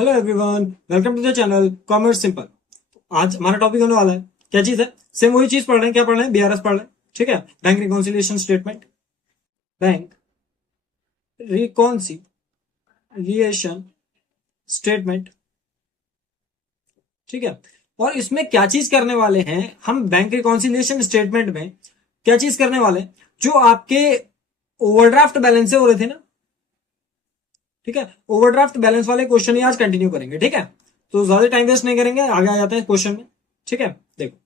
Hello everyone, welcome to the channel Commerce Simple. आज हमारा topic होने वाला है, क्या चीज है? सेम वही चीज पढ़ रहे हैं, क्या पढ़ रहे हैं? बीआरएस पढ़ रहे हैं। ठीक है, bank reconciliation statement, bank reconciliation statement. ठीक है, और इसमें क्या चीज करने वाले हैं हम? बैंक रिकॉन्सिलिएशन स्टेटमेंट में क्या चीज करने वाले हैं? जो आपके ओवरड्राफ्ट बैलेंस से हो रहे थे ना, ठीक है, ओवरड्राफ्ट बैलेंस वाले क्वेश्चन ही आज कंटिन्यू करेंगे। ठीक है, तो ज्यादा टाइम वेस्ट नहीं करेंगे, आगे आ जाते हैं क्वेश्चन में। ठीक है, देखो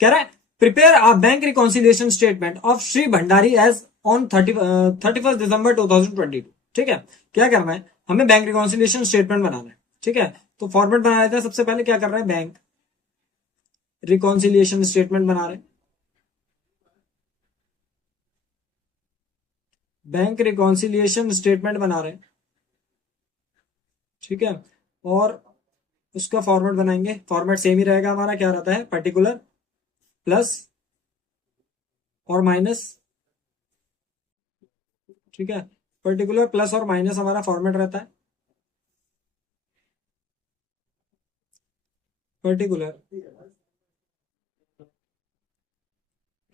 कह रहा है, prepare a bank reconciliation statement of Shri Bhandari as on 31 December 2022। ठीक है, क्या करना है हमें? बैंक रिकॉन्सिलिएशन स्टेटमेंट बनाना है। ठीक है, तो फॉर्मेट बना लेते हैं। सबसे पहले क्या कर रहे हैं? बैंक रिकॉन्सिलिएशन स्टेटमेंट बना रहे हैं। बैंक रिकॉन्सिलिएशन स्टेटमेंट बना रहे हैं। ठीक है, और उसका फॉर्मेट बनाएंगे। फॉर्मेट सेम ही रहेगा हमारा, क्या रहता है? पर्टिकुलर प्लस और माइनस। ठीक है, पर्टिकुलर प्लस और माइनस हमारा फॉर्मेट रहता है। पर्टिकुलर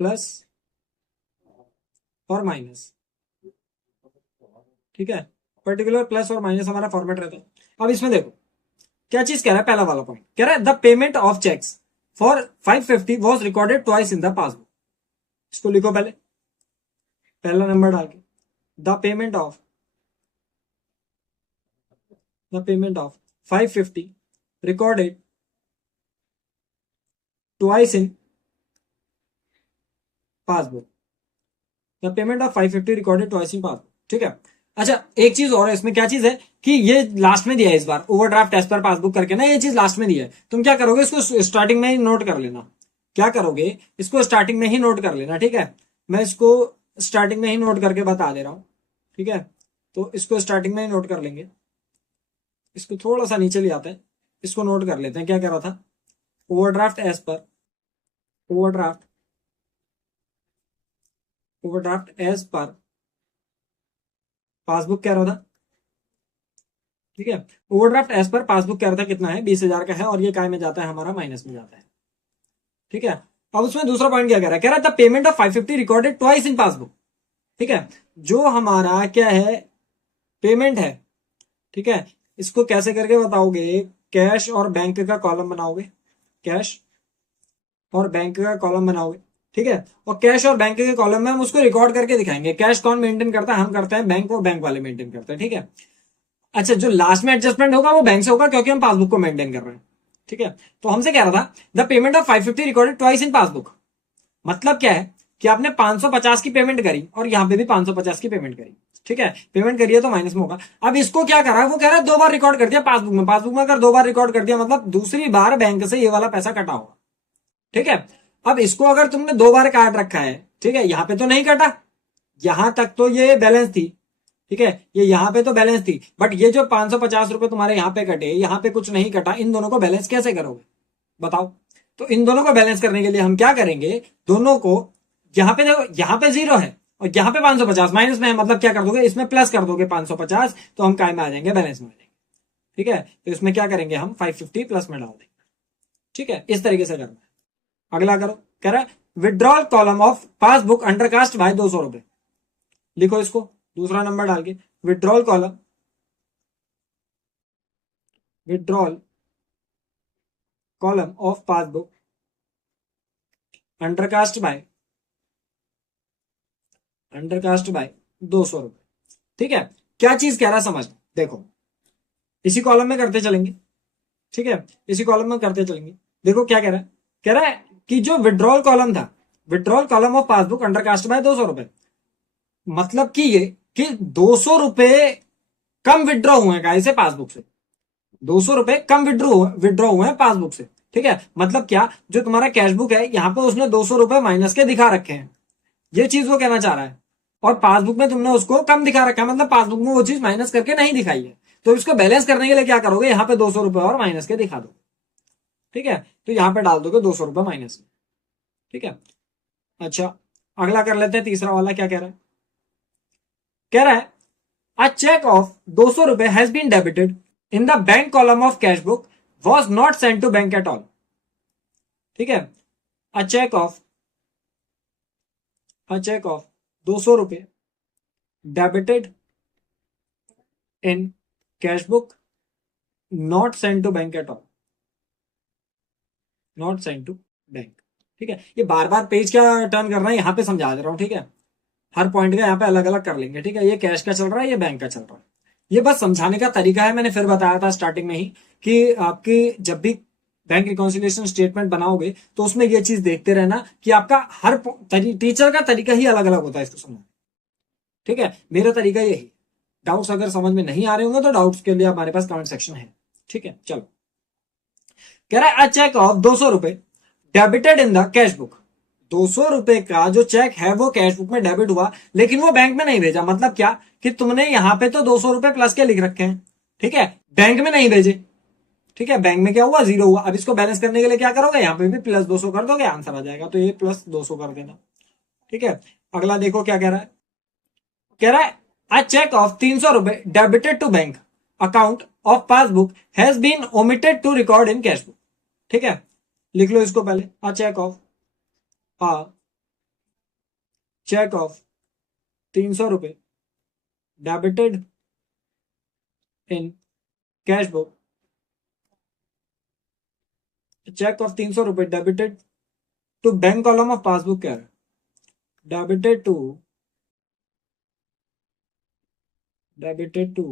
प्लस और माइनस। ठीक है, पर्टिकुलर प्लस और माइनस हमारा फॉर्मेट रहता है। अब इसमें देखो क्या चीज कह रहा है। पहला वाला पॉइंट कह रहा है, the payment of cheques for 550 was recorded twice in the passbook. इसको लिखो पहले, पहला नंबर डाल के, the payment of 550 recorded twice in passbook. The payment of 550 recorded twice in passbook. ठीक है, अच्छा एक चीज और है इसमें। क्या चीज है कि ये लास्ट में दिया है इस बार, ओवरड्राफ्ट एज पर पासबुक करके ना, ये चीज लास्ट में दिया है। तुम क्या करोगे? इसको स्टार्टिंग में ही नोट कर लेना। क्या करोगे? इसको स्टार्टिंग में ही नोट कर लेना। ठीक है, मैं इसको स्टार्टिंग में ही नोट करके बता दे रहा हूं। ठीक है, तो इसको स्टार्टिंग में ही नोट कर लेंगे। इसको थोड़ा सा नीचे ले आते हैं, इसको नोट कर लेते हैं। क्या कह रहा था? Overdraft as per, overdraft overdraft as per passbook कह रहा था। ठीक है, ओवरड्राफ्ट एज पर पासबुक कह रहा था कितना है? 20,000 का है, और ये काय में जाता है? हमारा माइनस में जाता है। ठीक है, अब उसमें दूसरा पॉइंट क्या कह रहा है? कह रहा था payment of 550 recorded twice in passbook. ठीक है, जो हमारा क्या है? पेमेंट है। ठीक है, इसको कैसे करके बताओगे? कैश और बैंक का कॉलम बनाओगे, कैश और बैंक का कॉलम बनाओगे। ठीक है, और कैश और बैंक के कॉलम में हम उसको रिकॉर्ड करके दिखाएंगे। कैश कौन मेंटेन करता है? हम करते हैं। बैंक और बैंक वाले मेंटेन करते हैं। ठीक है, अच्छा जो लास्ट में एडजस्टमेंट होगा वो बैंक से होगा, क्योंकि हम पासबुक को मेंटेन कर रहे हैं। ठीक है, तो हमसे कह रहा था the payment of 550 recorded twice in passbook. मतलब क्या है कि आपने 550 की पेमेंट करी और यहां पे भी 550 की पेमेंट करी। ठीक है, पेमेंट करिए तो माइनस में होगा। अब इसको क्या करा है? वो कह रहा है 2 बार रिकॉर्ड कर दिया पासबुक में। पासबुक में अगर 2 बार रिकॉर्ड कर दिया मतलब दूसरी बार बैंक से ये वाला पैसा कटा होगा। ठीक है, अब इसको अगर तुमने 2 बार काट रखा है, ठीक है, यहां पे तो नहीं कटा, यहां तक तो ये बैलेंस थी। ठीक है, ये यहां पे तो बैलेंस थी, बट ये जो 550 रुपए तुम्हारे यहां पे कटे, यहां पे कुछ नहीं कटा। इन दोनों को बैलेंस कैसे करोगे बताओ? तो इन दोनों को बैलेंस करने के लिए हम क्या करेंगे? दोनों को, यहां पे देखो, यहां पे 0 है और यहां पे 550 माइनस में है, मतलब क्या कर दोगे? इसमें प्लस कर दोगे 550, तो हम काय में आ जाएंगे? बैलेंस में आ जाएंगे। ठीक है, तो इसमें क्या करेंगे? हम 550 प्लस में डाल देंगे। ठीक है, इस तरीके से करना है। अगला करो, कह रहा है withdrawal column of passbook undercast bye 200 रुपए। लिखो इसको दूसरा नंबर डाल के, withdrawal column, withdrawal column of passbook undercast bye 200 रुपए। ठीक है, क्या चीज कह रहा है समझ? देखो इसी कॉलम में करते चलेंगे। ठीक है, इसी कॉलम में करते चलेंगे। देखो क्या कह रहा है? कह रहा है कि जो विड्रॉल कॉलम था, withdrawal column of passbook undercast bye 200 रुपए, मतलब कि ये कि 200 रुपए कम विड्रॉ हुए हैं से पासबुक से। 200 रुपए कम विड्रॉ हुए हैं पासबुक से। ठीक है, मतलब क्या? जो तुम्हारा कैशबुक है यहां पे उसने 200 रुपए माइनस के दिखा रखे हैं, ये चीज वो कहना चाह रहा है। और पासबुक में तुमने उसको कम दिखा रखा है, मतलब पासबुक में वो चीज माइनस करके नहीं दिखाई है। तो इसको बैलेंस करने के लिए क्या करोगे? यहाँ पे 200 रुपए और माइनस के दिखा दो। ठीक है, तो यहां पे डाल दोगे 200 रुपए माइनस में। ठीक है, अच्छा अगला कर लेते हैं। तीसरा वाला क्या कह रहा है? कह रहा है अ चेक ऑफ 200 रुपए has been debited in the bank column of cash book was not send to bank at all. ठीक है, अ चेक ऑफ 200 रुपए debited in cash book not send to bank at all, not send to bank. ठीक है, ये बार बार page क्या turn करना है यहाँ पे समझा दे रहा हूँ। ठीक है, हर पॉइंट का यहाँ पे अलग अलग कर लेंगे। ठीक है, ये कैश का चल रहा है, ये बैंक का चल रहा है। ये बस समझाने का तरीका है। मैंने फिर बताया था स्टार्टिंग में ही कि आपकी जब भी बैंक रिकॉन्सिलिएशन स्टेटमेंट बनाओगे तो उसमें ये चीज देखते रहना कि आपका हर टीचर का तरीका ही अलग अलग होता है इसको समझना। ठीक है, मेरा तरीका यही। डाउट्स अगर समझ में नहीं आ रहे होंगे तो डाउट्स के लिए हमारे पास कमेंट सेक्शन है। ठीक है, चलो। कह रहा है अ चेक ऑफ 200 रुपए debited in the cash book. 200 रुपए का जो चेक है वो कैश बुक में डेबिट हुआ, लेकिन वो बैंक में नहीं भेजा। मतलब क्या कि तुमने यहां पे तो 200 रुपए प्लस के लिख रखे हैं, ठीक है, बैंक में नहीं भेजे। ठीक है, बैंक में क्या हुआ, 0 हुआ। अब इसको बैलेंस करने के लिए क्या करोगे, यहाँ पे भी +200 कर दोगे, आंसर आ जाएगा। तो ये +200 कर देना। ठीक है, अगला देखो क्या कह रहा है। कह रहा है अ चेक ऑफ 300 रुपए debited to bank account of passbook has been omitted to record in cash book. ठीक है, लिख लो इसको पहले। अ चेक ऑफ 300 रुपए debited in cash book, cheque of 300 रुपए debited to bank column of passbook. क्या है, debited to debited to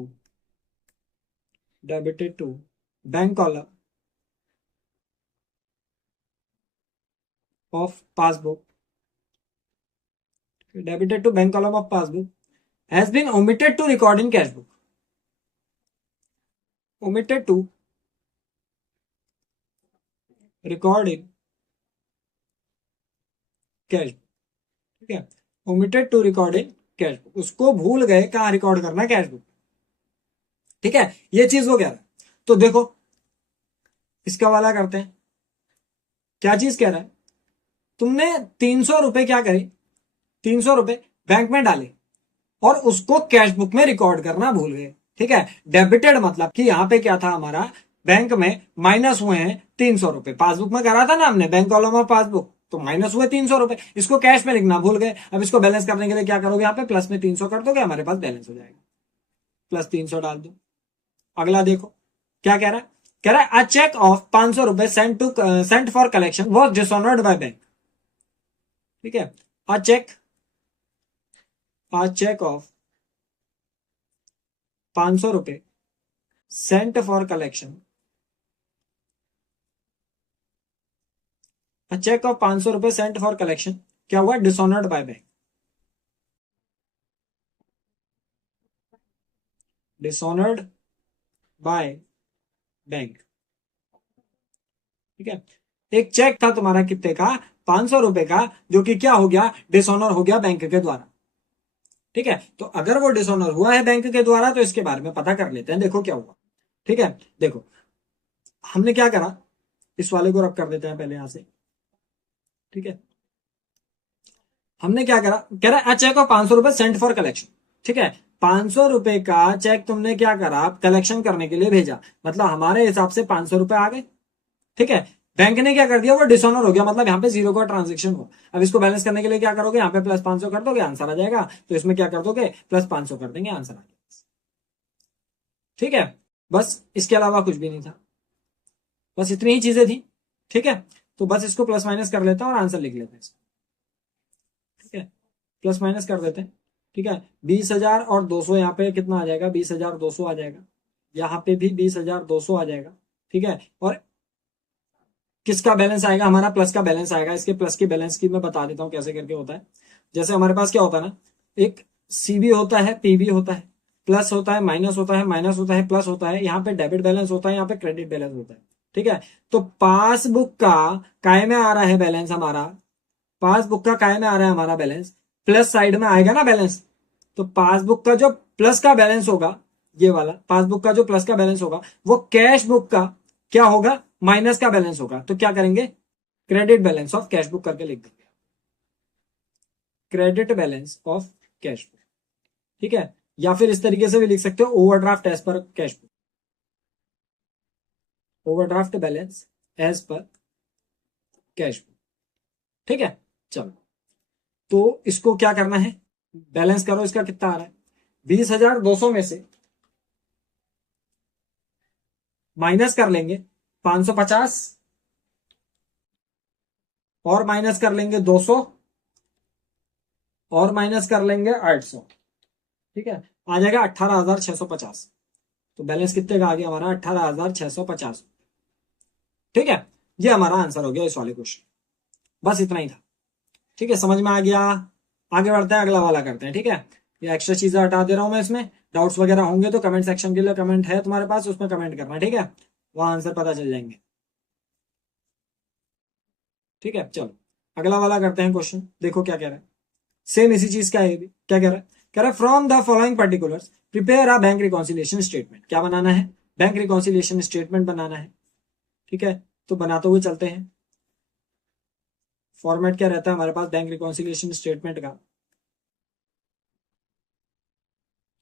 debited to bank column of passbook, debited to bank column of passbook has been omitted to record in cash book. omitted to record in cash book. ठीक है, omitted to record in cash book, उसको भूल गए कहां record करना, cash book. ठीक है, ये चीज वो कह रहा है। तो देखो इसका वाला करते हैं। क्या चीज कह रहा है, तुमने 300 रुपए क्या करे, 300 रुपए बैंक में डाले और उसको कैश बुक में रिकॉर्ड करना भूल गए। ठीक है, डेबिटेड मतलब कि यहां पे क्या था हमारा, बैंक में माइनस हुए हैं 300 रुपए। पासबुक में करा था ना हमने, बैंक कॉलम ऑफ पासबुक, तो माइनस हुए 300 रुपए, इसको कैश में लिखना भूल गए। अब इसको बैलेंस करने के लिए क्या करोगे, यहाँ पे प्लस में 300 कर दोगे, हमारे पास बैलेंस हो जाएगा। +300 डाल दो। अगला देखो क्या कह रहा है। कह रहा है अ चेक ऑफ 500 रुपए sent for collection was dishonoured by bank. ठीक है, अ चेक ऑफ 500 रुपए sent for collection, cheque of 500 रुपए सेंट फॉर कलेक्शन क्या हुआ, dishonoured by bank. Dishonoured by bank. ठीक है, एक चेक था तुम्हारा कितने का, 500 रुपए का, जो कि क्या हो गया, डिसऑनर हो गया बैंक के द्वारा। ठीक है, तो अगर वो डिसऑनर हुआ है बैंक के द्वारा तो इसके बारे में पता कर लेते हैं। देखो क्या हुआ। ठीक है, देखो हमने क्या करा, इस वाले को रब कर देते हैं पहले यहां से। ठीक है, हमने क्या करा, कह रहा है चेक ऑफ 500 रुपए सेंट फॉर कलेक्शन। ठीक है, 500 रुपए का चेक तुमने क्या करा, कलेक्शन करने के लिए भेजा, मतलब हमारे हिसाब से 500 रुपए आ गए। ठीक है, बैंक ने क्या कर दिया, वो डिसऑनर हो गया, मतलब यहाँ पे 0 का ट्रांजेक्शन हुआ। अब इसको बैलेंस करने के लिए क्या करोगे, यहाँ पे +500 कर दोगे, आंसर आ जाएगा। तो इसमें क्या कर दोगे, +500 कर देंगे, आंसर आ जाएगा। ठीक है, बस इसके अलावा कुछ भी नहीं था, बस इतनी ही चीजें थी। ठीक है, तो बस इसको प्लस माइनस कर लेते हैं और आंसर लिख लेते हैं। ठीक है, प्लस माइनस कर देते हैं। ठीक है, 20,000 और 200, यहाँ पे कितना आ जाएगा, 20,200 आ जाएगा। यहाँ पे भी 20,200 आ जाएगा। ठीक है, और किसका बैलेंस आएगा, हमारा प्लस का बैलेंस आएगा। इसके प्लस की बैलेंस की मैं बता देता हूँ कैसे करके होता है। जैसे हमारे पास क्या होता है ना, एक सीबी होता है, पीबी होता है, प्लस होता है, माइनस होता है, माइनस होता है, प्लस होता है, यहाँ पे डेबिट बैलेंस होता है, यहाँ पे क्रेडिट बैलेंस होता है। ठीक है, तो पासबुक का काय में आ रहा है बैलेंस हमारा, पासबुक का काय में आ रहा है हमारा बैलेंस, प्लस साइड में आएगा ना बैलेंस। तो पासबुक का जो प्लस का बैलेंस होगा, ये वाला पासबुक का जो प्लस का बैलेंस होगा, वो कैश बुक का क्या होगा, माइनस का बैलेंस होगा। तो क्या करेंगे, credit balance of cash book करके लिख देंगे, credit balance of cash book. ठीक है, या फिर इस तरीके से भी लिख सकते हो, overdraft as per cash book. Overdraft balance as per cash book. ठीक है, चलो तो इसको क्या करना है, बैलेंस करो, इसका कितना आ रहा है 20,200 में से माइनस कर लेंगे 550 और माइनस कर लेंगे 200 और माइनस कर लेंगे 800। ठीक है, आ जाएगा 18,650। तो बैलेंस कितने का आ गया हमारा 18,650। ठीक है, ये हमारा आंसर हो गया इस वाले क्वेश्चन। बस इतना ही था। ठीक है, समझ में आ गया। आगे बढ़ते हैं, अगला वाला करते हैं। ठीक है, ये एक्स्ट्रा चीजें हटा दे रहा हूं मैं इसमें। डाउट्स वगैरह होंगे तो कमेंट सेक्शन के लिए कमेंट है तुम्हारे पास, उसमें कमेंट करना। ठीक है, वहां आंसर पता चल जाएंगे। ठीक है, चलो अगला वाला करते हैं क्वेश्चन। देखो क्या कह रहा है, सेम इसी चीज का है भी। क्या कह रहा है, कह रहा है from the following particulars prepare a bank reconciliation statement. क्या बनाना है, बैंक रिकॉन्सिलिएशन स्टेटमेंट बनाना है। ठीक है, तो बनाते हुए चलते हैं। फॉर्मेट क्या रहता है हमारे पास बैंक रिकॉन्सिलिएशन स्टेटमेंट का,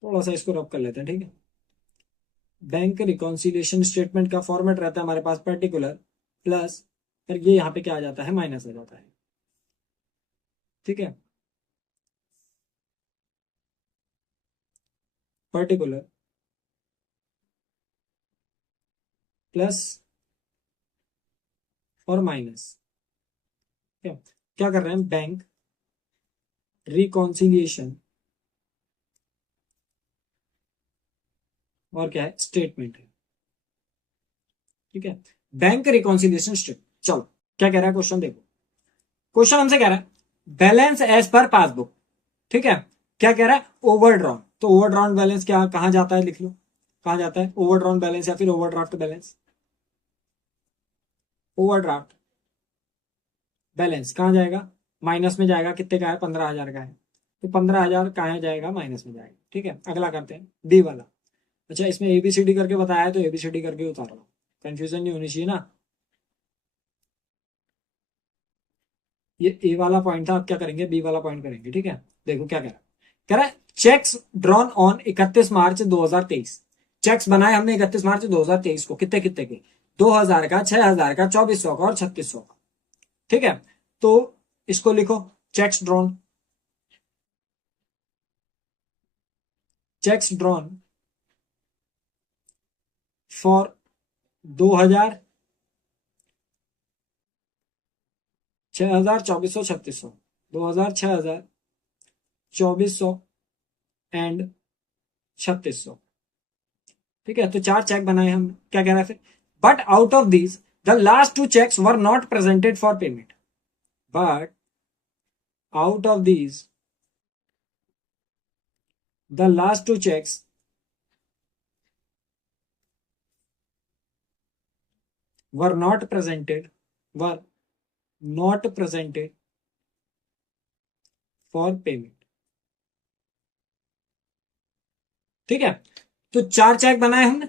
थोड़ा सा इसको रब कर लेते हैं। ठीक है, बैंक रिकॉन्सिलिएशन स्टेटमेंट का फॉर्मेट रहता है हमारे पास पर्टिकुलर प्लस, फिर ये यहाँ पे क्या आ जाता है माइनस आ जाता है। ठीक है, पर्टिकुलर प्लस और माइनस। क्या क्या कर रहे हैं, बैंक रिकॉन्सिलिएशन और क्या है स्टेटमेंट है। ठीक है, बैंक रिकॉन्सिलिएशन स्टेटमेंट। चलो क्या कह रहा है क्वेश्चन, देखो क्वेश्चन हमसे कह रहा है बैलेंस एज पर पासबुक। ठीक है, क्या कह रहा है ओवरड्रॉन। तो ओवरड्रॉन बैलेंस क्या कहां जाता है, लिख लो कहां जाता है ओवरड्रॉन बैलेंस या फिर ओवरड्राफ्ट बैलेंस। ओवरड्राफ्ट बैलेंस कहां जाएगा, माइनस में जाएगा। कितने का है 15,000 का है, तो 15,000 कहां जाएगा माइनस में जाएगा। ठीक है, अगला करते हैं बी वाला। अच्छा, इसमें एबीसीडी करके बताया है तो एबीसीडी करके उतार लो, कंफ्यूजन नहीं होनी चाहिए ना। ये ए वाला पॉइंट था, अब क्या करेंगे बी वाला पॉइंट करेंगे। ठीक है, देखो क्या कह रहा है cheques drawn on 31 March 2023। Cheques बनाए हमने 31 मार्च 2023 को, कितने कितने के 2,000 का, 6,000 का, 2,400 का और 3,600 का। ठीक है, तो इसको लिखो cheques drawn, cheques drawn for 2,000, 6,000, 2,400, 3,600, 2,000, 6,000, 2,400 and 3,600। ठीक है, तो 4 चेक बनाए हम। क्या कह रहा है फिर, but out of these the last 2 cheques were not presented for payment. But out of these the last 2 cheques were not presented, were not presented for payment. ठीक है, तो 4 चेक बनाए हमने।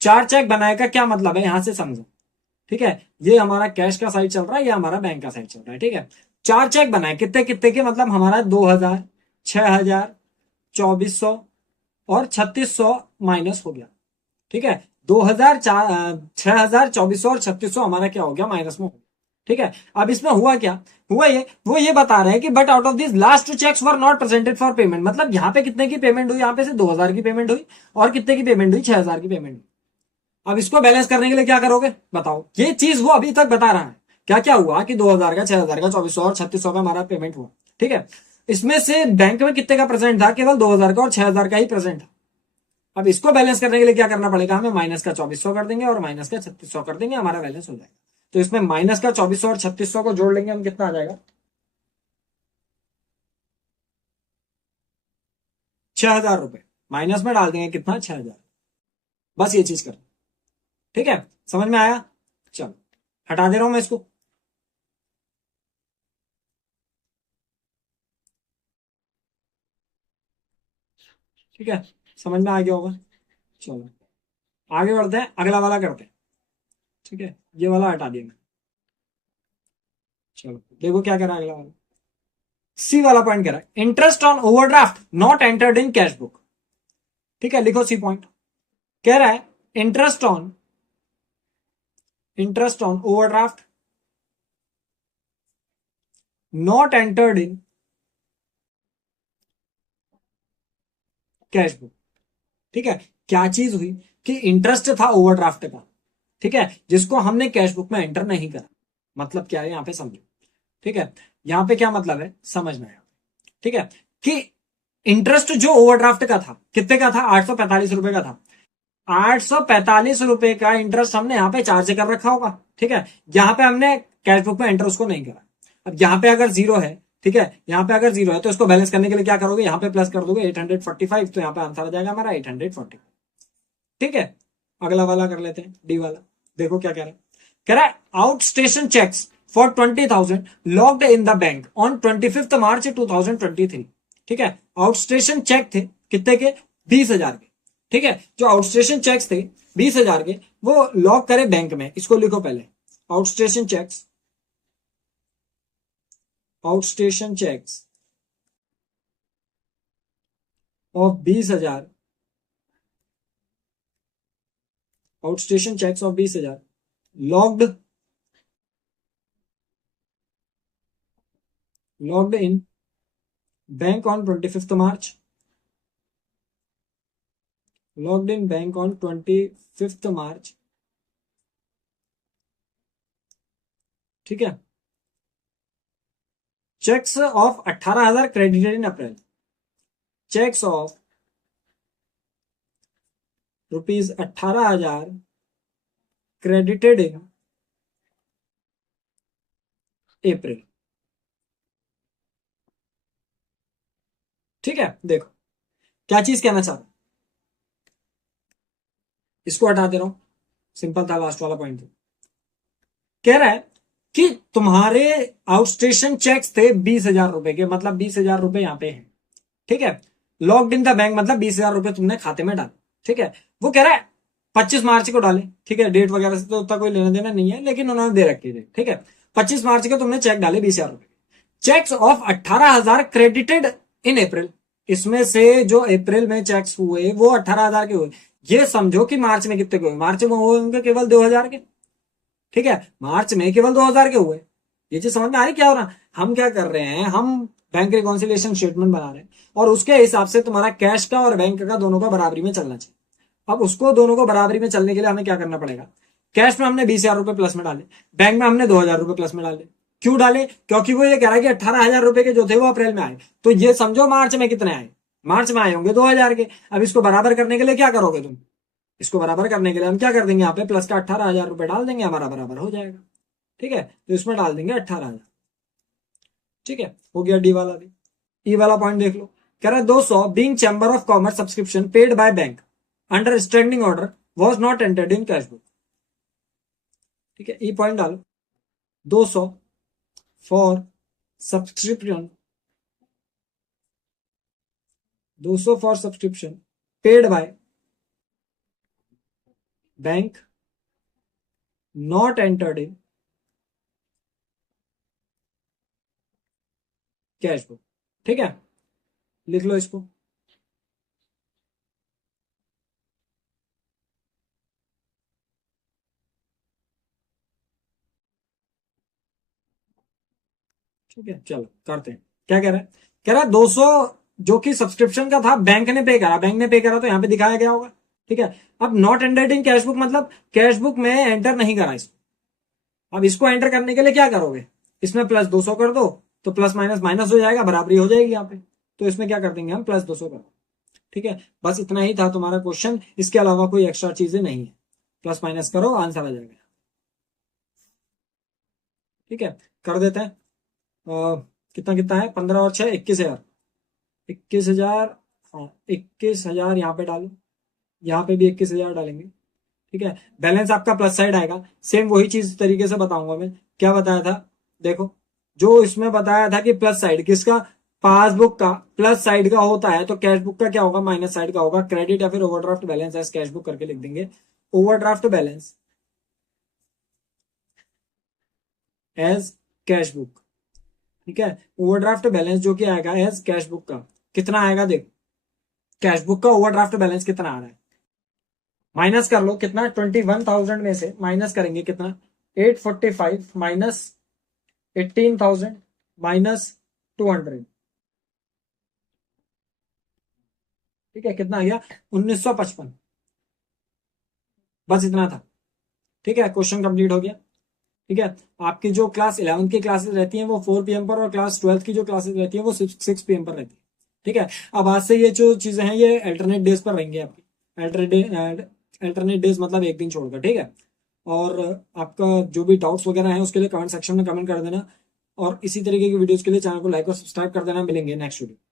4 चेक बनाए का क्या मतलब है यहां से समझो। ठीक है, ये हमारा कैश का साइड चल रहा है, ये हमारा बैंक का साइड चल रहा है। ठीक है, 4 चेक बनाए कितने कितने के, मतलब हमारा 2,000, 6,000, 2,400 और 3,600 माइनस हो गया। ठीक है, 2,000, 6,000, 2,400 और 3,600 हमारा क्या हो गया माइनस में हो गया। ठीक है, अब इसमें हुआ क्या, हुआ ये वो ये बता रहे हैं कि but out of this last 2 cheques were not presented for payment. मतलब यहाँ पे कितने की पेमेंट हुई, यहाँ पे से 2,000 की पेमेंट हुई और कितने की पेमेंट हुई 6,000 की पेमेंट हुई। अब इसको बैलेंस करने के लिए क्या करोगे बताओ, ये चीज वो अभी तक बता रहा है। क्या क्या हुआ कि 2,000 का, 6,000 का, 2,400 और 3,600 का हमारा पेमेंट हुआ। ठीक है, इसमें से बैंक में कितने का प्रेजेंट था, केवल 2,000 का और 6,000 का ही प्रेजेंट था। अब इसको बैलेंस करने के लिए क्या करना पड़ेगा हमें, माइनस का 2,400 कर देंगे और माइनस का 3,600 कर देंगे, हमारा बैलेंस हो जाएगा। तो इसमें माइनस का 2,400 और 3,600 को जोड़ लेंगे हम, कितना आ जाएगा 6,000 रुपए। माइनस में डाल देंगे कितना 6,000। बस ये चीज कर, ठीक है, समझ में आया। चलो हटा दे रहा हूं मैं इसको। ठीक है, समझ में आ गया होगा। चलो आगे बढ़ते हैं, अगला वाला करते हैं। ठीक है, ये वाला हटा दिया मैं। चलो देखो क्या कह रहा है अगला वाला। सी वाला पॉइंट कह रहा है interest on overdraft not entered in cash book. ठीक है, लिखो सी पॉइंट। कह रहा है interest on interest on overdraft not entered in cash book. ठीक है, क्या चीज हुई कि इंटरेस्ट था ओवरड्राफ्ट का, ठीक है, जिसको हमने कैश बुक में एंटर नहीं करा। मतलब क्या है यहां पे समझो। ठीक है, यहां पे क्या मतलब है समझना है। ठीक है, कि इंटरेस्ट जो ओवरड्राफ्ट का था कितने का था, 845 रुपए का था। 845 रुपए का इंटरेस्ट हमने यहाँ पे चार्ज कर रखा होगा। ठीक है, यहाँ पे हमने कैश बुक में एंटर उसको नहीं करा। अब यहाँ पे अगर जीरो है, ठीक है, यहाँ पे अगर जीरो है तो इसको बैलेंस करने के लिए क्या करोगे, यहाँ पे प्लस कर दोगे 845, तो यहाँ पे आंसर आ जाएगा हमारा 840। ठीक है, अगला वाला कर लेते हैं, डी वाला। देखो क्या कह रहा है, कह रहा है outstation cheques for 20,000 lodged in the bank on 25 March 2023। ठीक है, आउट स्टेशन चेक थे कितने के, 20,000 के। ठीक है, जो आउट स्टेशन चेक्स थे 20,000 के, वो लॉक करे बैंक में। इसको लिखो पहले, outstation cheques, outstation cheques of 20,000, outstation cheques of 20,000 locked, locked in bank on 25 March, locked in bank on 25 March. ठीक है, cheques of 18,000 credited in April, cheques of ₹18,000 credited in April. ठीक है, देखो क्या चीज कहना चाह रहा हूं, इसको हटा दे रहा हूं, सिंपल था लास्ट वाला पॉइंट। कह रहा है कि तुम्हारे आउटस्टेशन चेक्स थे 20,000 रुपए के, मतलब 20,000 रुपए यहां पे हैं। ठीक है, लॉक्ड इन द बैंक मतलब 20,000 रुपए तुमने खाते में डाले। ठीक है, वो कह रहा है 25 मार्च को डाले। ठीक है, डेट वगैरह से तो उतना कोई लेना देना नहीं है, लेकिन उन्होंने दे रखी है। ठीक है, 25 मार्च को तुमने चेक डाले 20,000 रुपए, चेक्स ऑफ 18,000 क्रेडिटेड इन अप्रैल। इसमें से जो अप्रैल में चेक्स हुए वो 18,000 के हुए। ये समझो कि मार्च में कितने के हुए, मार्च में हुए होंगे केवल 2,000 के। ठीक है, मार्च में केवल 2,000 के हुए। ये चीज समझ में आ रही क्या हो रहा, हम क्या कर रहे हैं, हम बैंक रिकॉन्सिलिएशन स्टेटमेंट बना रहे हैं और उसके हिसाब से तुम्हारा कैश का और बैंक का दोनों का बराबरी में चलना चाहिए। अब उसको दोनों को बराबरी में चलने के लिए हमें क्या करना पड़ेगा, कैश में हमने 20,000 रुपए प्लस में डाले, बैंक में हमने 2,000 रुपए प्लस में डाले। क्यों डाले, क्योंकि वो ये कह रहा है कि 18,000 रुपए के जो थे वो अप्रैल में आए, तो ये समझो मार्च में कितने आए, मार्च में आए होंगे 2,000 के। अब इसको बराबर करने के लिए क्या करोगे तुम, इसको बराबर करने के लिए हम क्या कर देंगे, यहाँ पे प्लस का 18,000 रुपए डाल देंगे, हमारा बराबर हो जाएगा। ठीक है, तो इसमें डाल देंगे 18,000। ठीक है, हो गया डी वाला भी। ई वाला पॉइंट देख लो, कह रहा है 200 being chamber of commerce subscription paid by bank under standing order was not entered in cash book. ठीक है, ई पॉइंट डालो, 200 for subscription, 200 for subscription paid by bank not entered in cash book. ठीक है, लिख लो इसको। ठीक है, चलो करते हैं। क्या कह रहा है, कह रहा है 200 जो कि सब्सक्रिप्शन का था बैंक ने पे करा, बैंक ने पे करा तो यहां पे दिखाया गया होगा। ठीक है, अब not entered in cash book मतलब कैश बुक में एंटर नहीं करा इसको। अब इसको एंटर करने के लिए क्या करोगे, इसमें प्लस 200 कर दो, तो प्लस माइनस माइनस हो जाएगा, बराबरी हो जाएगी यहाँ पे। तो इसमें क्या कर देंगे हम, प्लस 200 कर दो। ठीक है, बस इतना ही था तुम्हारा क्वेश्चन, इसके अलावा कोई एक्स्ट्रा चीजें नहीं है। प्लस माइनस करो, आंसर आ जाएगा। ठीक है, कर देते हैं। कितना कितना है, 15 और 6 21,000, 21,000। हाँ, 21,000 यहाँ पे डालो, यहाँ पे भी 21,000 डालेंगे। ठीक है, बैलेंस आपका प्लस साइड आएगा। सेम वही चीज तरीके से बताऊंगा मैं, क्या बताया था देखो, जो इसमें बताया था कि प्लस साइड किसका, पासबुक का प्लस साइड का होता है, तो कैश बुक का क्या होगा, माइनस साइड का होगा। क्रेडिट या फिर overdraft balance as cash book करके लिख देंगे, overdraft balance as cash book. ठीक है, ओवरड्राफ्ट बैलेंस जो कि आएगा एज कैश बुक का, कितना आएगा देख, कैश बुक का ओवरड्राफ्ट बैलेंस कितना आ रहा है, माइनस कर लो कितना, 21,000 में से माइनस करेंगे कितना, 845 माइनस 18,000 माइनस 200, ठीक है, कितना आ गया? 1955। बस इतना था। ठीक है, क्वेश्चन कंप्लीट हो गया। ठीक है, आपकी जो क्लास 11th की क्लासेस रहती हैं वो 4 PM पर, और क्लास 12th की जो क्लासेस रहती है वो 6 PM पर रहती है। ठीक है, अब आज से ये जो चीजें हैं ये अल्टरनेट डेज पर रहेंगी आपकी। अल्टरनेट डेज मतलब एक दिन छोड़कर। ठीक है, और आपका जो भी डाउट्स वगैरह हैं उसके लिए कमेंट सेक्शन में कमेंट कर देना, और इसी तरीके की वीडियोस के लिए चैनल को लाइक और सब्सक्राइब कर देना। मिलेंगे नेक्स्ट वीडियो।